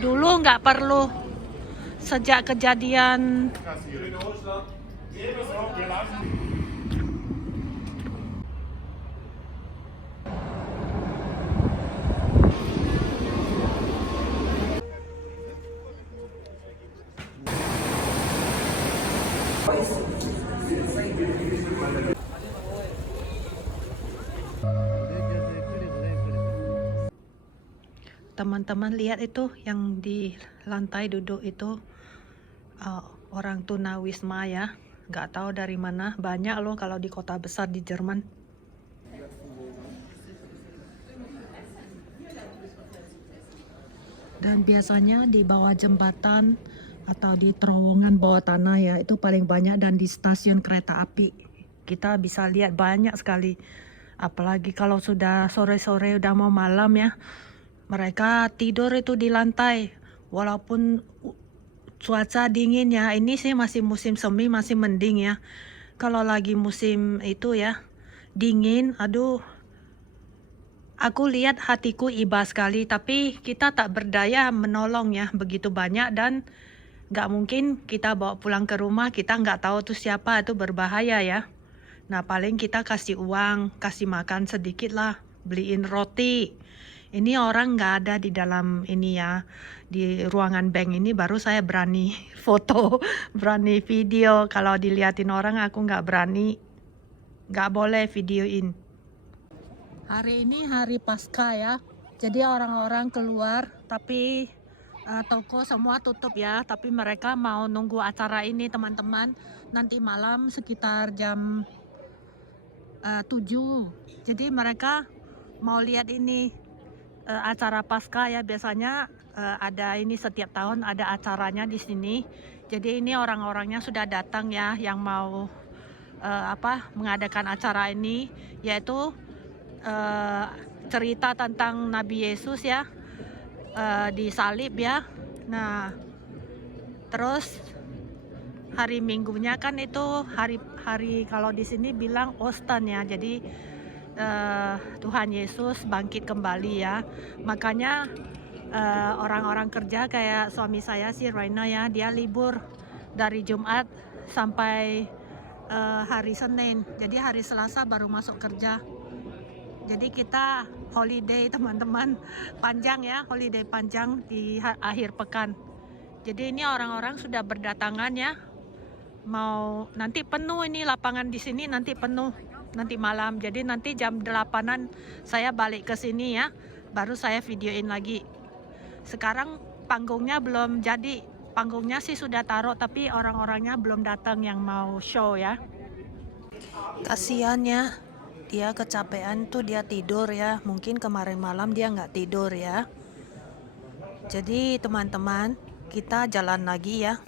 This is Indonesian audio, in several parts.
Dulu nggak perlu, sejak kejadian teman-teman lihat itu yang di lantai duduk itu orang tunawisma ya, nggak tahu dari mana, banyak loh kalau di kota besar di Jerman. Dan biasanya di bawah jembatan atau di terowongan bawah tanah ya, itu paling banyak, dan di stasiun kereta api kita bisa lihat banyak sekali. Apalagi kalau sudah sore-sore udah mau malam ya, mereka tidur itu di lantai. Walaupun cuaca dingin ya, ini sih masih musim semi, masih mending ya. Kalau lagi musim itu ya dingin, aduh, aku lihat hatiku iba sekali. Tapi kita tak berdaya menolong ya, begitu banyak, dan nggak mungkin kita bawa pulang ke rumah, kita nggak tahu tuh siapa, itu berbahaya ya. Nah paling kita kasih uang, kasih makan sedikit lah, beliin roti. Ini orang nggak ada di dalam ini ya, di ruangan bank ini, baru saya berani foto, berani video. Kalau diliatin orang aku nggak berani, nggak boleh videoin. Hari ini hari Paskah ya, jadi orang-orang keluar, tapi toko semua tutup ya. Tapi mereka mau nunggu acara ini teman-teman, nanti malam sekitar jam 7. Jadi mereka mau lihat ini acara Paskah ya. Biasanya ada ini setiap tahun ada acaranya di sini. Jadi ini orang-orangnya sudah datang ya, yang mau mengadakan acara ini, yaitu cerita tentang Nabi Yesus ya, disalib ya. Nah terus hari Minggunya kan itu hari kalau di sini bilang Osten ya, jadi Tuhan Yesus bangkit kembali ya. Makanya orang-orang kerja kayak suami saya si Raina ya, dia libur dari Jumat sampai hari Senin, jadi hari Selasa baru masuk kerja. Jadi kita holiday teman-teman, panjang ya, holiday panjang di akhir pekan. Jadi ini orang-orang sudah berdatangan ya, mau nanti penuh ini lapangan di sini, nanti penuh nanti malam. Jadi nanti jam 8-an saya balik ke sini ya, baru saya videoin lagi. Sekarang panggungnya belum jadi, panggungnya sih sudah taruh, tapi orang-orangnya belum datang yang mau show ya. Kasihan ya, dia kecapean tuh, dia tidur ya, mungkin kemarin malam dia nggak tidur ya. Jadi teman-teman, kita jalan lagi ya.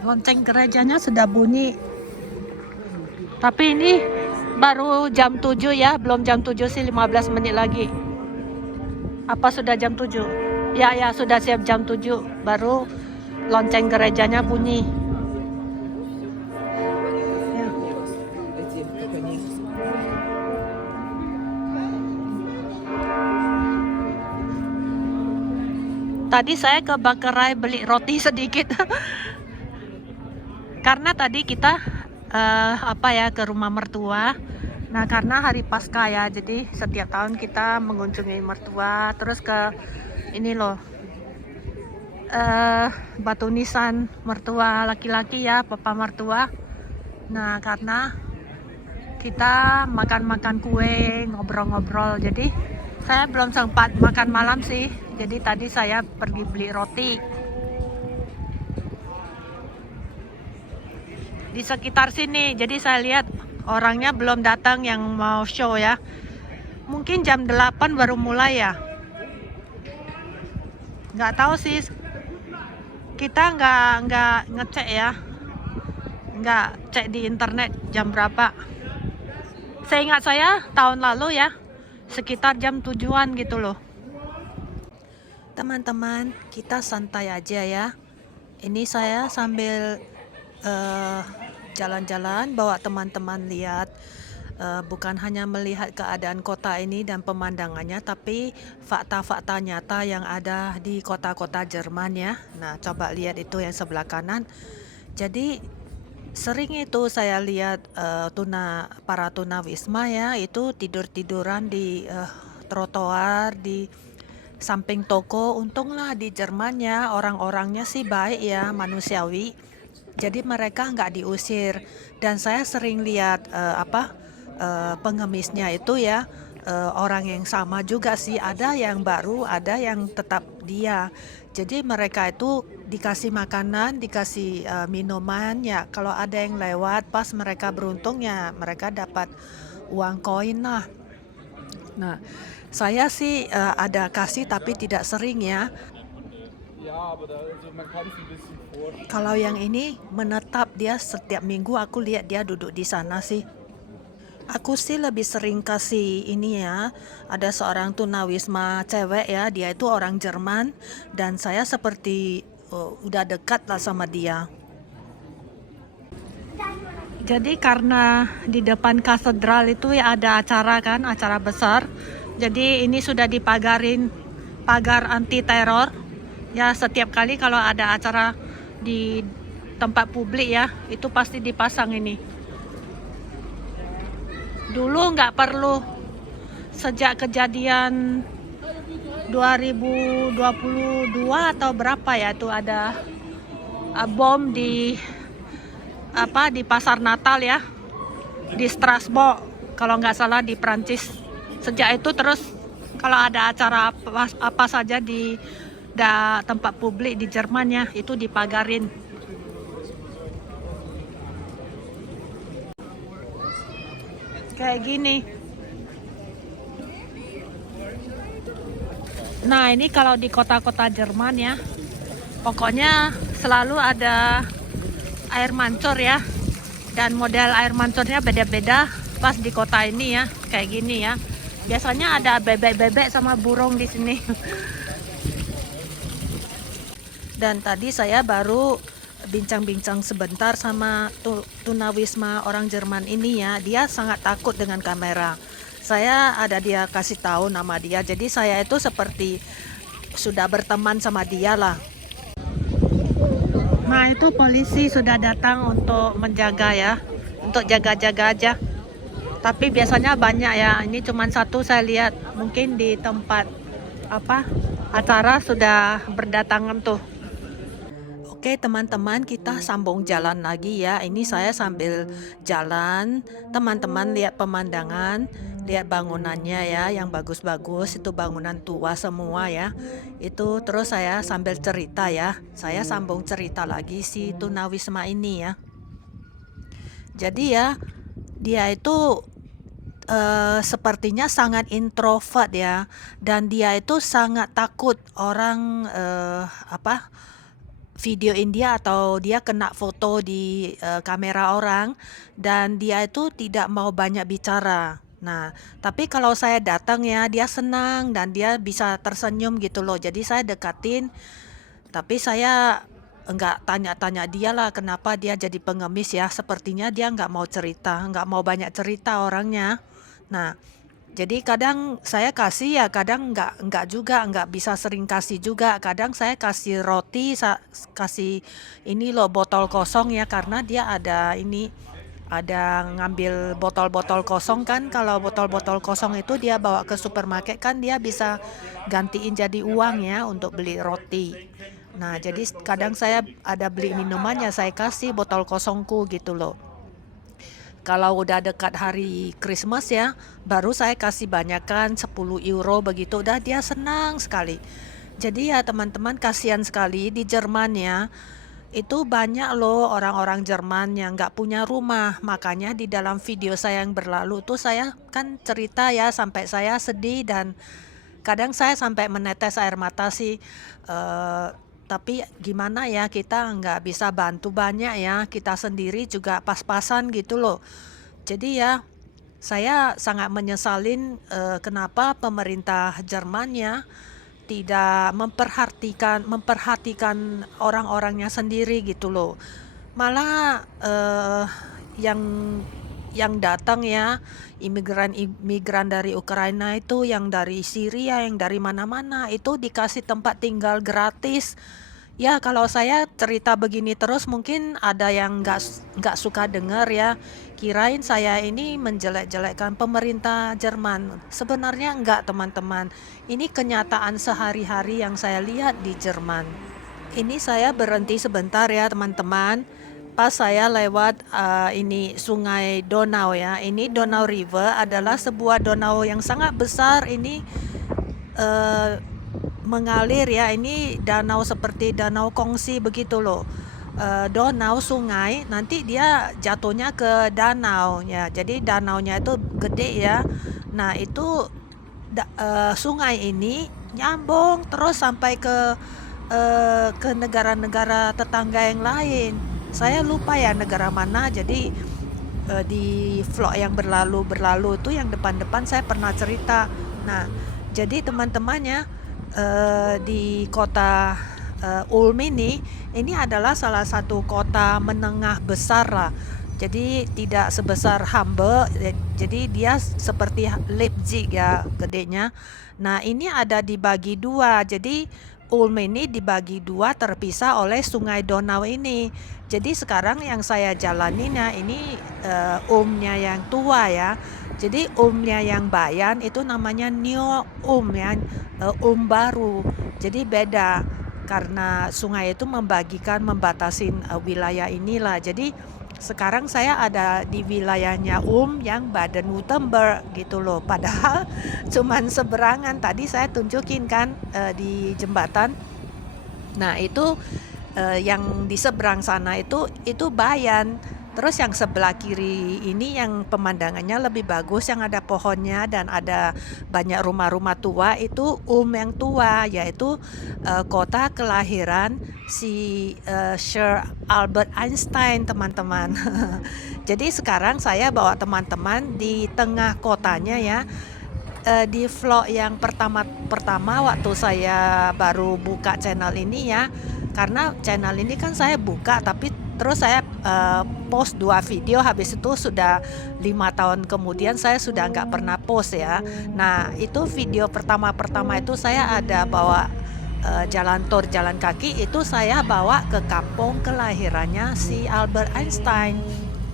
Lonceng gerejanya sudah bunyi, tapi ini baru jam 7 ya, belum jam 7 sih, 15 menit lagi. Apa sudah jam 7? Ya sudah siap jam 7, baru lonceng gerejanya bunyi. Tadi saya ke Bakerai beli roti sedikit. Karena tadi kita ke rumah mertua. Nah karena hari Paskah ya, jadi setiap tahun kita mengunjungi mertua. Terus ke ini loh, batu nisan mertua laki-laki ya, papa mertua. Nah karena kita makan-makan kue, ngobrol-ngobrol, jadi saya belum sempat makan malam sih. Jadi tadi saya pergi beli roti. Di sekitar sini, jadi saya lihat orangnya belum datang yang mau show ya. Mungkin jam 8 baru mulai ya, nggak tahu sih, kita nggak ngecek ya, nggak cek di internet jam berapa. Seingat saya tahun lalu ya, sekitar jam 7-an gitu loh. Teman-teman, kita santai aja ya. Ini saya sambil jalan-jalan bawa teman-teman lihat bukan hanya melihat keadaan kota ini dan pemandangannya, tapi fakta-fakta nyata yang ada di kota-kota Jerman ya. Nah, coba lihat itu yang sebelah kanan. Jadi sering itu saya lihat para tunawisma ya, itu tidur-tiduran di trotoar, di samping toko. Untunglah di Jermannya orang-orangnya sih baik ya, manusiawi. Jadi mereka nggak diusir. Dan saya sering lihat pengemisnya itu ya, orang yang sama juga sih. Ada yang baru, ada yang tetap dia. Jadi mereka itu dikasih makanan, dikasih minuman ya. Kalau ada yang lewat pas mereka beruntung ya, mereka dapat uang koin lah. Nah, saya sih ada kasih tapi tidak sering ya. Ja, aber also man kann es ein bisschen vorstellen. Kalau yang ini menetap, dia setiap minggu aku lihat dia duduk di sana sih. Aku sih lebih sering kasih ini ya, ada seorang tunawisma cewek ya, dia itu orang Jerman dan saya seperti udah dekat lah sama dia. Jadi karena di depan katedral itu ya ada acara kan, acara besar. Jadi ini sudah dipagarin pagar anti teror. Ya setiap kali kalau ada acara di tempat publik ya, itu pasti dipasang ini. Dulu nggak perlu, sejak kejadian 2022 atau berapa ya, itu ada bom di pasar Natal ya, di Strasbourg kalau nggak salah, di Prancis. Sejak itu terus kalau ada acara apa saja di tempat publik di Jerman ya, itu dipagarin. Kayak gini. Nah, ini kalau di kota-kota Jerman ya, pokoknya selalu ada air mancur ya. Dan model air mancurnya beda-beda pas di kota ini ya, kayak gini ya. Biasanya ada bebek-bebek sama burung di sini. Dan tadi saya baru bincang-bincang sebentar sama tunawisma orang Jerman ini ya. Dia sangat takut dengan kamera. Saya ada dia kasih tahu nama dia. Jadi saya itu seperti sudah berteman sama dia lah. Nah, itu polisi sudah datang untuk menjaga ya. Untuk jaga-jaga aja. Tapi biasanya banyak ya. Ini cuma satu saya lihat. Mungkin di tempat acara sudah berdatangan tuh. Oke teman-teman, kita sambung jalan lagi ya. Ini saya sambil jalan, teman-teman lihat pemandangan, lihat bangunannya ya, yang bagus-bagus. Itu bangunan tua semua ya. Itu terus saya sambil cerita ya. Saya sambung cerita lagi si tunawisma ini ya. Jadi ya, dia itu sepertinya sangat introvert ya. Dan dia itu sangat takut orang videoin dia atau dia kena foto di kamera orang, dan dia itu tidak mau banyak bicara. Nah, tapi kalau saya datang ya, dia senang dan dia bisa tersenyum gitu loh. Jadi saya dekatin, tapi saya enggak tanya-tanya dia lah kenapa dia jadi pengemis ya. Sepertinya dia enggak mau cerita, enggak mau banyak cerita orangnya. Nah, jadi kadang saya kasih ya, kadang enggak juga, enggak bisa sering kasih juga. Kadang saya kasih roti, kasih ini loh botol kosong ya, karena dia ada ngambil botol-botol kosong kan. Kalau botol-botol kosong itu dia bawa ke supermarket kan, dia bisa gantiin jadi uang ya untuk beli roti. Nah, jadi kadang saya ada beli minumannya, saya kasih botol kosongku gitu loh. Kalau udah dekat hari Christmas ya, baru saya kasih banyakan 10 euro begitu, udah dia senang sekali. Jadi ya teman-teman, kasihan sekali di Jerman ya. Itu banyak loh orang-orang Jerman yang nggak punya rumah. Makanya di dalam video saya yang berlalu tuh saya kan cerita ya, sampai saya sedih dan kadang saya sampai menetes air mata sih. Tapi gimana ya, kita nggak bisa bantu banyak ya, kita sendiri juga pas-pasan gitu loh. Jadi ya saya sangat menyesalin kenapa pemerintah Jerman ya tidak memperhatikan orang-orangnya sendiri gitu loh. Malah yang yang datang ya, imigran dari Ukraina itu, yang dari Syria, yang dari mana-mana itu dikasih tempat tinggal gratis. Ya kalau saya cerita begini terus mungkin ada yang nggak suka dengar ya. Kirain saya ini menjelek-jelekkan pemerintah Jerman. Sebenarnya enggak teman-teman. Ini kenyataan sehari-hari yang saya lihat di Jerman. Ini saya berhenti sebentar ya teman-teman. Pas saya lewat ini sungai Donau ya. Ini Donau River adalah sebuah danau yang sangat besar. Ini eh, mengalir ya. Ini danau seperti danau Kongsi begitu loh. Danau sungai nanti dia jatuhnya ke danau ya. Jadi danaunya itu gede ya. Nah itu sungai ini nyambung terus sampai ke negara-negara tetangga yang lain. Saya lupa ya negara mana. Jadi di vlog yang berlalu itu yang depan-depan saya pernah cerita. Nah, jadi teman-temannya di kota Ulm ini adalah salah satu kota menengah besar lah. Jadi tidak sebesar Hamburg, jadi dia seperti Leipzig ya gedenya. Nah ini ada dibagi dua, jadi Ulm ini dibagi dua terpisah oleh sungai Donau ini. Jadi sekarang yang saya jalani nah ini Ulmnya yang tua ya. Jadi Ulmnya yang Bayan itu namanya New Ulm ya, Ulm baru. Jadi beda karena sungai itu membatasin wilayah inilah. Jadi sekarang saya ada di wilayahnya yang Baden-Württemberg gitu loh. Padahal cuman seberangan. Tadi saya tunjukin kan di jembatan. Nah itu yang di seberang sana itu Bayan. Terus yang sebelah kiri ini yang pemandangannya lebih bagus, yang ada pohonnya dan ada banyak rumah-rumah tua, itu yang tua, yaitu kota kelahiran si Sir Albert Einstein teman-teman. Jadi sekarang saya bawa teman-teman di tengah kotanya ya. Di vlog yang pertama waktu saya baru buka channel ini ya, karena channel ini kan saya buka tapi terus saya post 2 video, habis itu sudah 5 tahun kemudian saya sudah nggak pernah post ya. Nah itu video pertama itu saya ada bawa jalan kaki, itu saya bawa ke kampung kelahirannya si Albert Einstein.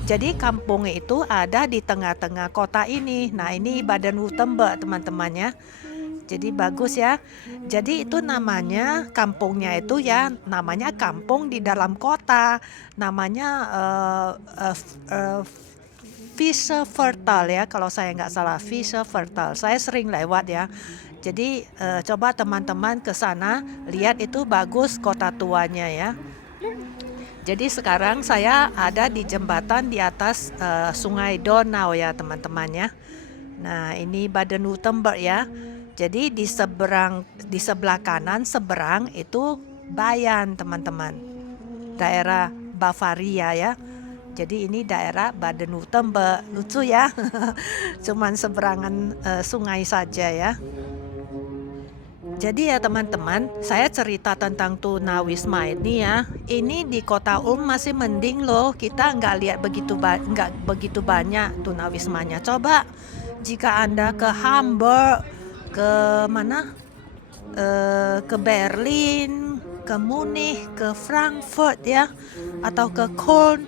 Jadi kampung itu ada di tengah-tengah kota ini. Nah ini Baden-Württemberg teman-temannya. Jadi bagus ya. Jadi itu namanya kampungnya itu ya, namanya kampung di dalam kota. Namanya Fischerviertel ya, kalau saya nggak salah, Fischerviertel. Saya sering lewat ya. Jadi coba teman-teman ke sana lihat, itu bagus kota tuanya ya. Jadi sekarang saya ada di jembatan di atas sungai Donau ya teman-teman ya. Nah ini Baden-Württemberg ya. Jadi di sebelah kanan seberang itu Bayern teman-teman. Daerah Bavaria ya. Jadi ini daerah Baden-Württemberg. Lucu ya. Cuman seberangan sungai saja ya. Jadi ya teman-teman, saya cerita tentang tunawisma ini ya. Ini di kota Ulm masih mending loh. Kita nggak lihat nggak begitu banyak tunawismanya. Coba jika Anda ke Hamburg, ke mana? Ke Berlin, ke Munich, ke Frankfurt ya, atau ke Köln,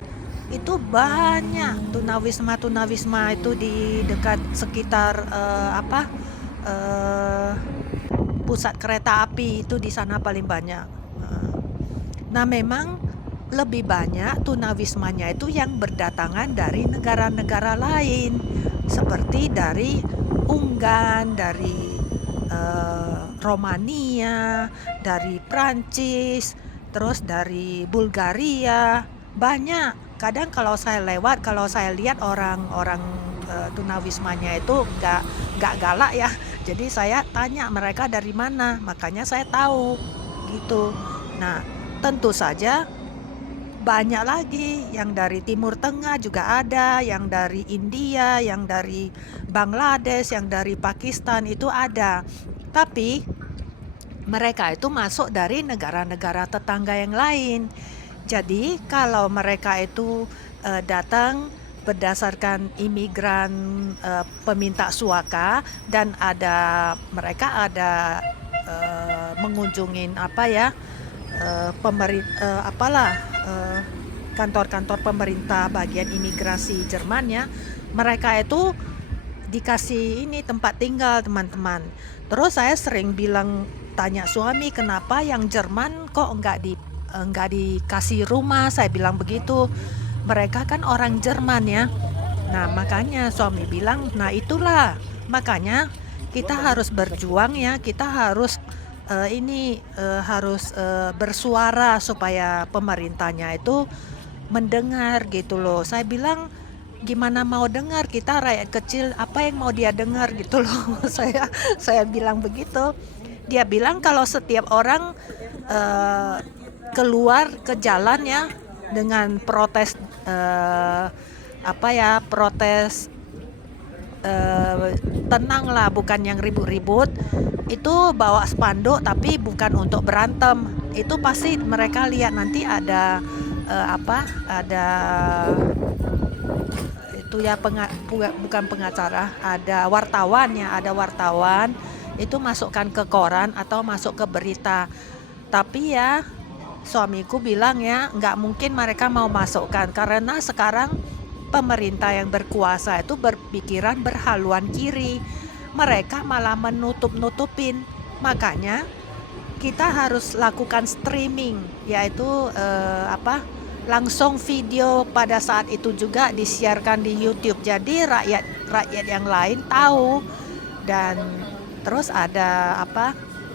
itu banyak tunawisma itu di dekat sekitar pusat kereta api itu, di sana paling banyak. Nah memang lebih banyak tunawismanya itu yang berdatangan dari negara-negara lain, seperti dari Ungarn, dari Romania, dari Prancis, terus dari Bulgaria, banyak. Kadang kalau saya lewat, kalau saya lihat orang-orang tunawismanya itu nggak galak ya. Jadi saya tanya mereka dari mana, makanya saya tahu gitu. Nah tentu saja banyak lagi yang dari Timur Tengah juga ada, yang dari India, yang dari Bangladesh, yang dari Pakistan itu ada. Tapi mereka itu masuk dari negara-negara tetangga yang lain. Jadi kalau mereka itu datang berdasarkan imigran peminta suaka, dan mereka ada mengunjungin kantor-kantor pemerintah bagian imigrasi Jerman ya. Mereka itu dikasih ini tempat tinggal teman-teman. Terus saya sering tanya suami, kenapa yang Jerman kok enggak dikasih rumah? Saya bilang begitu. Mereka kan orang Jerman ya. Nah makanya suami bilang, nah itulah makanya kita harus berjuang ya. Kita harus bersuara supaya pemerintahnya itu mendengar gitu loh. Saya bilang, gimana mau dengar, kita rakyat kecil, apa yang mau dia dengar gitu loh. saya bilang begitu. Dia bilang kalau setiap orang keluar ke jalan ya dengan protes protes tenang lah, bukan yang ribut-ribut, itu bawa spanduk tapi bukan untuk berantem. Itu pasti mereka lihat nanti ada itu ya, bukan pengacara, ada wartawan itu masukkan ke koran atau masuk ke berita. Tapi ya suamiku bilang ya nggak mungkin mereka mau masukkan, karena sekarang pemerintah yang berkuasa itu berpikiran berhaluan kiri. Mereka malah menutup-nutupin. Makanya kita harus lakukan streaming, yaitu langsung video pada saat itu juga disiarkan di YouTube. Jadi rakyat yang lain tahu. Dan terus ada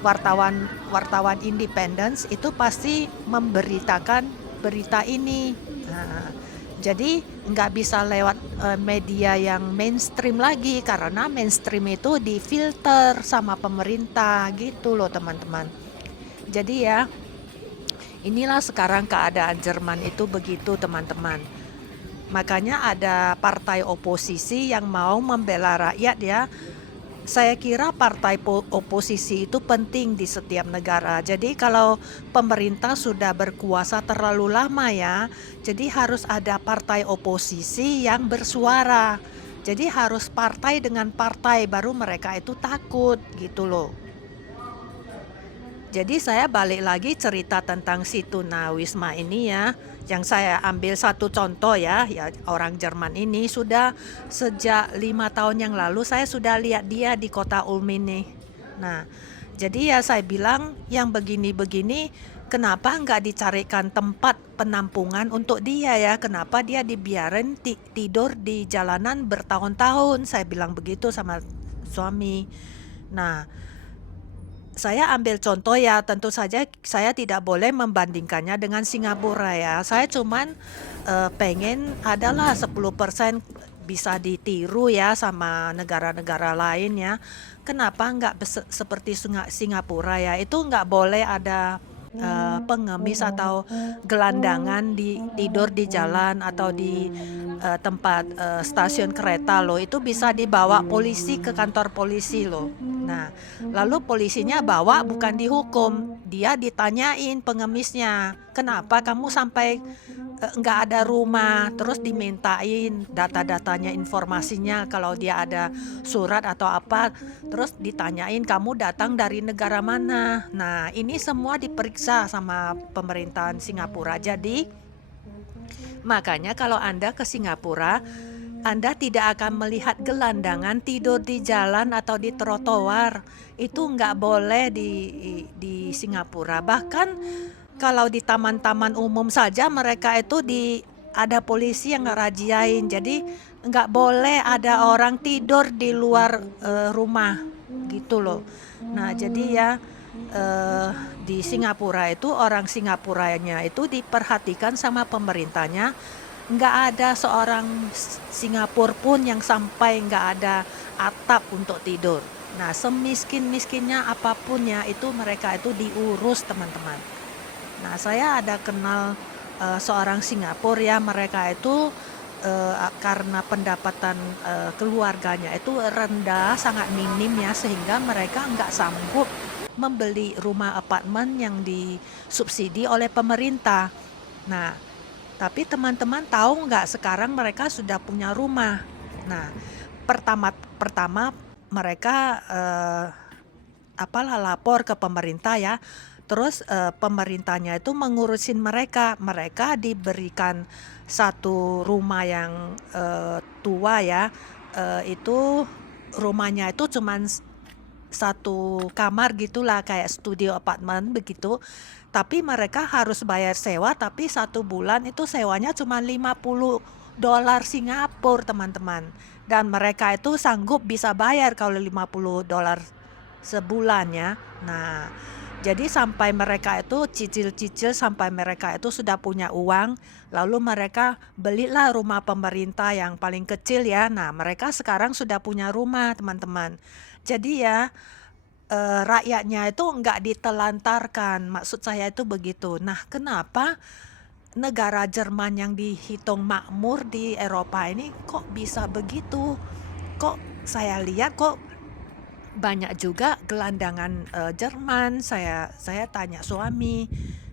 wartawan independen itu pasti memberitakan berita ini. Nah, jadi nggak bisa lewat media yang mainstream lagi, karena mainstream itu difilter sama pemerintah gitu loh teman-teman. Jadi ya inilah sekarang keadaan Jerman itu begitu teman-teman. Makanya ada partai oposisi yang mau membela rakyat ya. Saya kira partai oposisi itu penting di setiap negara. Jadi kalau pemerintah sudah berkuasa terlalu lama ya, jadi harus ada partai oposisi yang bersuara. Jadi harus partai dengan partai, baru mereka itu takut gitu loh. Jadi saya balik lagi cerita tentang si tunawisma ini ya, yang saya ambil satu contoh ya orang Jerman ini sudah sejak 5 tahun yang lalu saya sudah lihat dia di kota Ulm ini. Nah, jadi ya saya bilang yang begini-begini kenapa nggak dicarikan tempat penampungan untuk dia ya? Kenapa dia dibiarin tidur di jalanan bertahun-tahun? Saya bilang begitu sama suami. Nah, saya ambil contoh ya, tentu saja saya tidak boleh membandingkannya dengan Singapura ya. Saya cuman pengen adalah 10% bisa ditiru ya sama negara-negara lain ya. Kenapa nggak seperti Singapura ya? Itu nggak boleh ada pengemis atau gelandangan tidur di jalan atau di tempat stasiun kereta loh. Itu bisa dibawa polisi ke kantor polisi loh. Nah, lalu polisinya bawa bukan dihukum, dia ditanyain pengemisnya, kenapa kamu sampai nggak ada rumah, terus dimintain data-datanya, informasinya, kalau dia ada surat atau apa, terus ditanyain kamu datang dari negara mana. Nah, ini semua diperiksa sama pemerintahan Singapura. Jadi makanya kalau Anda ke Singapura, Anda tidak akan melihat gelandangan tidur di jalan atau di trotoar. Itu nggak boleh di Singapura. Bahkan kalau di taman-taman umum saja mereka itu ada polisi yang ngerajiain. Jadi nggak boleh ada orang tidur di luar rumah gitu loh. Nah jadi ya di Singapura itu orang Singapuranya itu diperhatikan sama pemerintahnya. Nggak ada seorang Singapura pun yang sampai nggak ada atap untuk tidur. Nah semiskin-miskinnya apapun ya itu mereka itu diurus teman-teman. Nah saya ada kenal seorang Singapura ya, mereka itu karena pendapatan keluarganya itu rendah, sangat minim ya, sehingga mereka nggak sanggup membeli rumah apartemen yang disubsidi oleh pemerintah. Nah Tapi teman-teman tahu nggak sekarang mereka sudah punya rumah. Nah, pertama mereka apalah lapor ke pemerintah ya. Terus pemerintahnya itu mengurusin mereka. Mereka diberikan satu rumah yang tua ya. Itu rumahnya itu cuman satu kamar gitulah kayak studio apartemen begitu. Tapi mereka harus bayar sewa, tapi 1 bulan itu sewanya cuma $50 Singapura, teman-teman. Dan mereka itu sanggup bisa bayar kalau $50 sebulan ya. Nah, jadi sampai mereka itu cicil-cicil sampai mereka itu sudah punya uang, lalu mereka belilah rumah pemerintah yang paling kecil ya. Nah, mereka sekarang sudah punya rumah, teman-teman. Jadi ya, rakyatnya itu nggak ditelantarkan, maksud saya itu begitu. Nah, kenapa negara Jerman yang dihitung makmur di Eropa ini kok bisa begitu? Kok saya lihat kok banyak juga gelandangan Jerman. Saya tanya suami,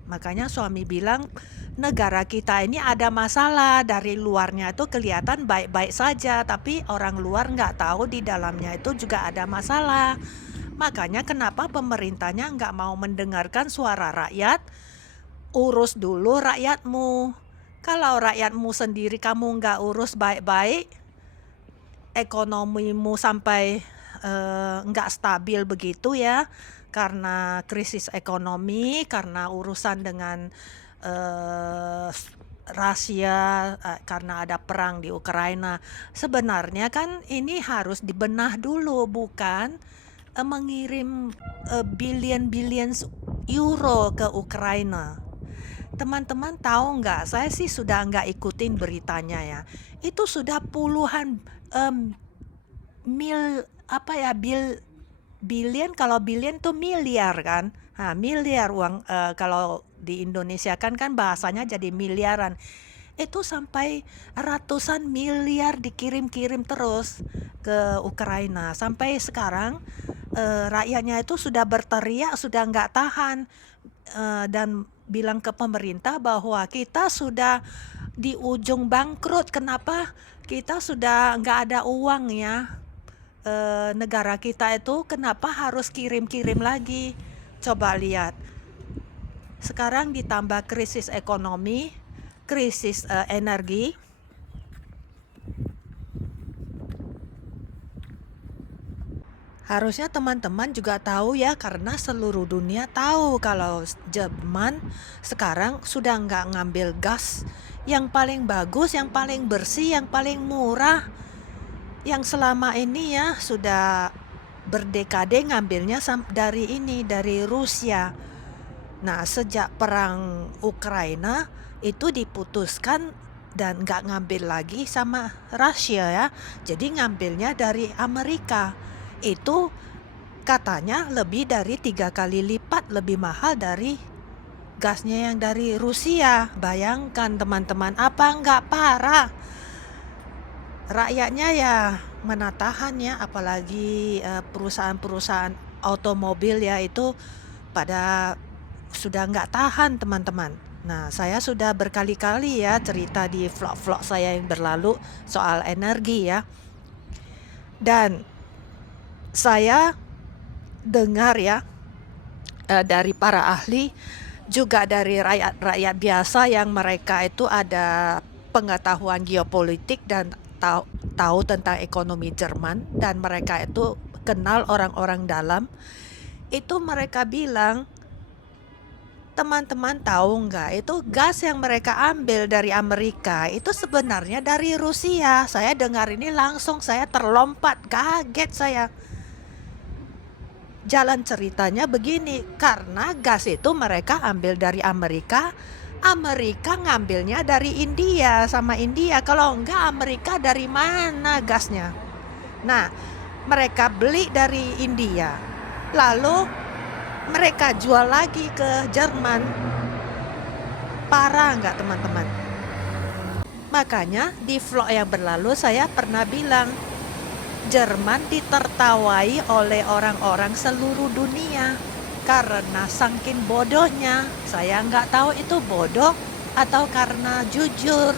makanya suami bilang negara kita ini ada masalah. Dari luarnya itu kelihatan baik-baik saja, tapi orang luar nggak tahu di dalamnya itu juga ada masalah. Makanya kenapa pemerintahnya nggak mau mendengarkan suara rakyat? Urus dulu rakyatmu. Kalau rakyatmu sendiri kamu nggak urus baik-baik, ekonomimu sampai nggak stabil begitu ya, karena krisis ekonomi, karena urusan dengan Rusia, karena ada perang di Ukraina. Sebenarnya kan ini harus dibenah dulu, bukan mengirim billions euro ke Ukraina. Teman-teman tahu nggak? Saya sih sudah nggak ikutin beritanya ya. Itu sudah puluhan billion, kalau billion tuh miliar kan. Nah, miliar uang, kalau di Indonesia kan bahasanya jadi miliaran. Itu sampai ratusan miliar dikirim-kirim terus ke Ukraina. Sampai sekarang rakyatnya itu sudah berteriak, sudah nggak tahan, dan bilang ke pemerintah bahwa kita sudah di ujung bangkrut. Kenapa kita sudah nggak ada uang ya? Negara kita itu kenapa harus kirim-kirim lagi? Coba lihat. Sekarang ditambah krisis ekonomi, krisis energi. Harusnya teman-teman juga tahu ya, karena seluruh dunia tahu kalau Jerman sekarang sudah nggak ngambil gas yang paling bagus, yang paling bersih, yang paling murah, yang selama ini ya sudah berdekade ngambilnya dari Rusia. Nah, sejak perang Ukraina itu diputuskan dan nggak ngambil lagi sama Rusia ya, jadi ngambilnya dari Amerika. Itu katanya lebih dari 3 kali lipat lebih mahal dari gasnya yang dari Rusia. Bayangkan teman-teman, apa nggak parah? Rakyatnya ya mana tahan ya, apalagi perusahaan-perusahaan otomobil ya itu pada sudah nggak tahan, teman-teman. Nah, saya sudah berkali-kali ya cerita di vlog-vlog saya yang berlalu soal energi ya. Dan saya dengar ya dari para ahli, juga dari rakyat-rakyat biasa yang mereka itu ada pengetahuan geopolitik dan tahu tentang ekonomi Jerman, dan mereka itu kenal orang-orang dalam. Itu mereka bilang, teman-teman tahu nggak, itu gas yang mereka ambil dari Amerika itu sebenarnya dari Rusia. Saya dengar ini langsung saya terlompat, kaget saya. Jalan ceritanya begini, karena gas itu mereka ambil dari Amerika, Amerika ngambilnya dari India sama India. Kalau enggak, Amerika dari mana gasnya? Nah, mereka beli dari India, lalu mereka jual lagi ke Jerman. Parah nggak, teman-teman? Makanya di vlog yang berlalu saya pernah bilang, Jerman ditertawai oleh orang-orang seluruh dunia karena saking bodohnya. Saya nggak tahu itu bodoh atau karena jujur,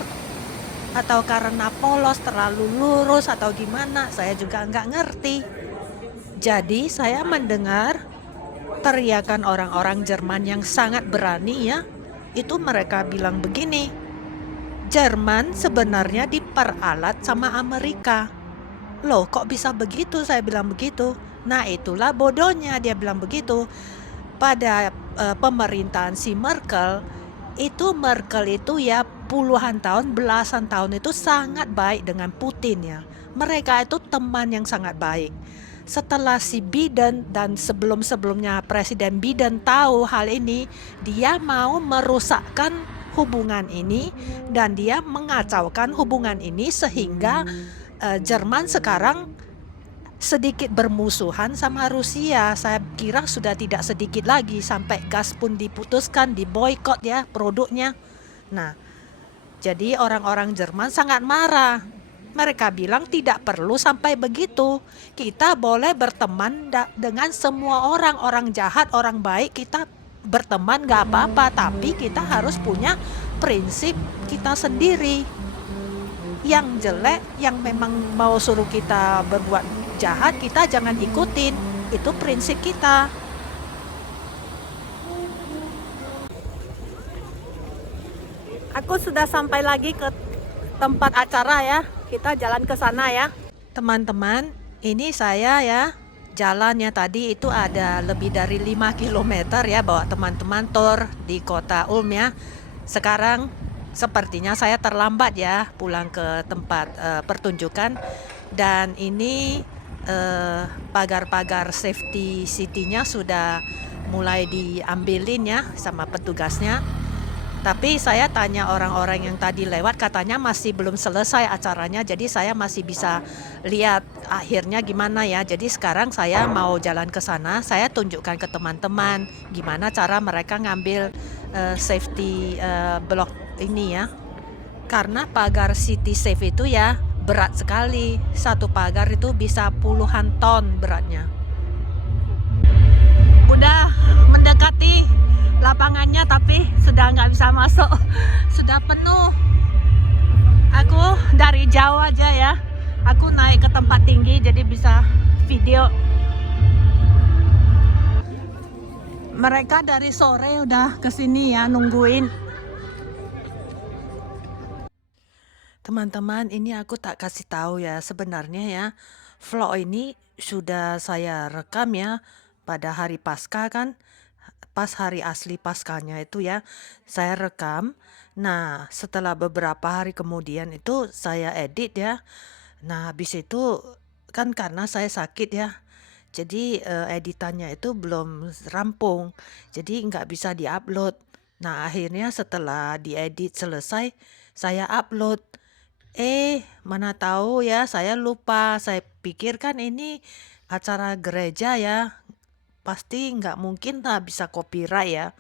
atau karena polos, terlalu lurus, atau gimana, saya juga nggak ngerti. Jadi saya mendengar teriakan orang-orang Jerman yang sangat berani ya, itu mereka bilang begini, Jerman sebenarnya diperalat sama Amerika. Loh kok bisa begitu? Saya bilang begitu. Nah itulah bodohnya dia bilang begitu. Pada pemerintahan si Merkel itu ya puluhan tahun, belasan tahun itu sangat baik dengan Putin ya. Mereka itu teman yang sangat baik. Setelah si Biden dan sebelum-sebelumnya Presiden Biden tahu hal ini, dia mau merusakkan hubungan ini dan dia mengacaukan hubungan ini sehingga Jerman sekarang sedikit bermusuhan sama Rusia. Saya kira sudah tidak sedikit lagi, sampai gas pun diputuskan, diboikot ya produknya. Nah, jadi orang-orang Jerman sangat marah. Mereka bilang tidak perlu sampai begitu. Kita boleh berteman dengan semua orang, orang jahat, orang baik, kita berteman gak apa-apa, tapi kita harus punya prinsip kita sendiri. Yang jelek, yang memang mau suruh kita berbuat jahat, kita jangan ikutin. Itu prinsip kita. Aku sudah sampai lagi ke tempat acara ya. Kita jalan ke sana ya. Teman-teman, ini saya ya. Jalannya tadi itu ada lebih dari 5 kilometer ya, bawa teman-teman tour di kota Ulm ya. Sekarang sepertinya saya terlambat ya pulang ke tempat pertunjukan, dan ini pagar-pagar safety city-nya sudah mulai diambilin ya sama petugasnya. Tapi saya tanya orang-orang yang tadi lewat, katanya masih belum selesai acaranya, jadi saya masih bisa lihat akhirnya gimana ya. Jadi sekarang saya mau jalan ke sana, saya tunjukkan ke teman-teman gimana cara mereka ngambil safety block ini ya. Karena pagar City Safe itu ya berat sekali, satu pagar itu bisa puluhan ton beratnya. Udah mendekati lapangannya tapi sudah nggak bisa masuk, sudah penuh. Aku dari jauh aja ya, aku naik ke tempat tinggi jadi bisa video. Mereka dari sore udah kesini ya nungguin. Teman-teman, ini aku tak kasih tahu ya, sebenarnya ya vlog ini sudah saya rekam ya pada hari Paskah kan, pas hari asli Paskahnya itu ya saya rekam. Nah setelah beberapa hari kemudian itu saya edit ya. Nah habis itu kan karena saya sakit ya, jadi editannya itu belum rampung, jadi nggak bisa diupload. Nah akhirnya setelah diedit selesai saya upload. Mana tahu ya, saya lupa. Saya pikir kan ini acara gereja ya, pasti nggak mungkin lah bisa copyright ya.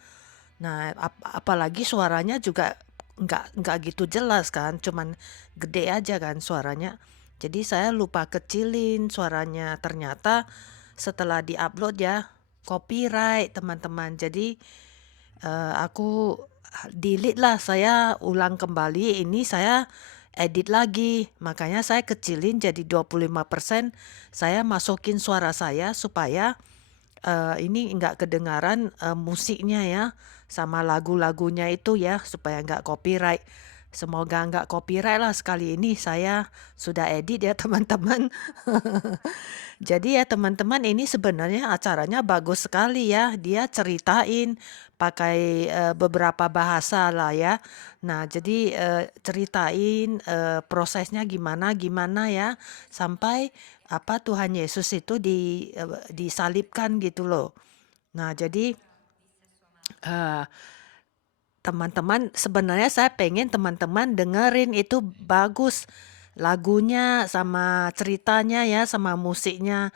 Nah, apalagi suaranya juga nggak gitu jelas kan, cuman gede aja kan suaranya. Jadi saya lupa kecilin suaranya. Ternyata setelah diupload ya copyright teman-teman. Jadi aku delete lah, saya ulang kembali. Ini saya edit lagi, makanya saya kecilin jadi 25%. Saya masukin suara saya supaya ini nggak kedengaran musiknya ya, sama lagu-lagunya itu ya, supaya nggak copyright. Semoga nggak copyright lah sekali ini, saya sudah edit ya teman-teman. Jadi ya teman-teman, ini sebenarnya acaranya bagus sekali ya. Dia ceritain pakai beberapa bahasa lah ya. Nah, jadi ceritain prosesnya gimana ya sampai apa Tuhan Yesus itu disalibkan gitu loh. Nah, jadi eh, teman-teman, sebenarnya saya pengen teman-teman dengerin, itu bagus lagunya sama ceritanya ya, sama musiknya.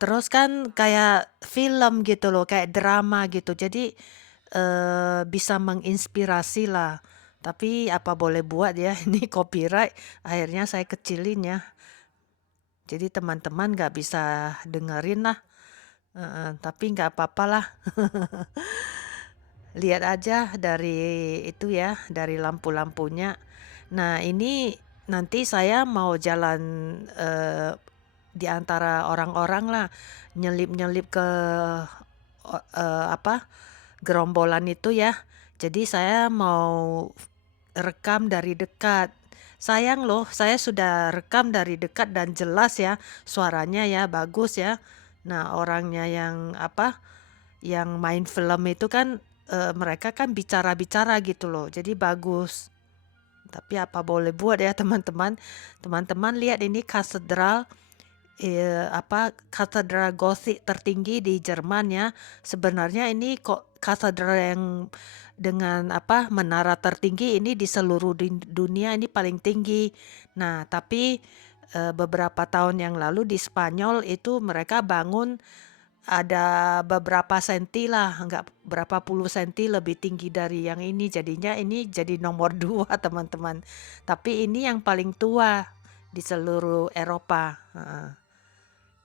Terus kan kayak film gitu loh, kayak drama gitu. Jadi bisa menginspirasi lah. Tapi apa boleh buat ya, ini copyright. Akhirnya saya kecilin ya. Jadi teman-teman nggak bisa dengerin lah. Tapi nggak apa-apa lah. Lihat aja dari itu ya, dari lampu-lampunya. Nah, ini nanti saya mau jalan di antara orang-orang lah, nyelip-nyelip ke apa gerombolan itu ya. Jadi saya mau rekam dari dekat. Sayang loh, saya sudah rekam dari dekat dan jelas ya, suaranya ya bagus ya. Nah, orangnya yang yang main film itu kan mereka kan bicara-bicara gitu loh. Jadi bagus. Tapi apa boleh buat ya teman-teman. Teman-teman lihat ini katedral katedral Gothic tertinggi di Jerman ya. Sebenarnya ini kok katedral yang dengan menara tertinggi ini di seluruh dunia ini paling tinggi. Nah, tapi beberapa tahun yang lalu di Spanyol itu mereka bangun ada beberapa senti lah, enggak berapa puluh senti lebih tinggi dari yang ini. Jadinya ini jadi nomor 2 teman-teman. Tapi ini yang paling tua di seluruh Eropa.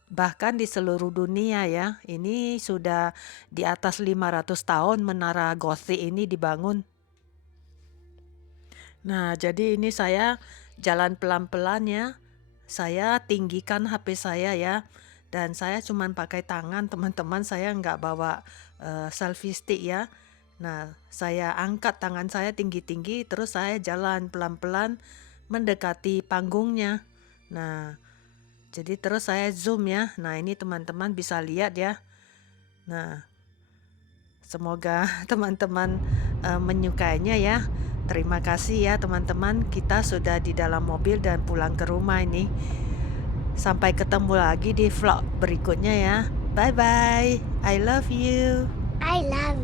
Bahkan di seluruh dunia ya. Ini sudah di atas 500 tahun menara Gothic ini dibangun. Nah, jadi ini saya jalan pelan-pelan ya. Saya tinggikan HP saya ya. Dan saya cuman pakai tangan teman-teman, saya nggak bawa selfie stick ya. Nah, saya angkat tangan saya tinggi-tinggi, terus saya jalan pelan-pelan mendekati panggungnya. Nah, jadi terus saya zoom ya. Nah, ini teman-teman bisa lihat ya. Nah, semoga teman-teman menyukainya ya. Terima kasih ya teman-teman, kita sudah di dalam mobil dan pulang ke rumah ini. Sampai ketemu lagi di vlog berikutnya ya. Bye bye. I love you. I love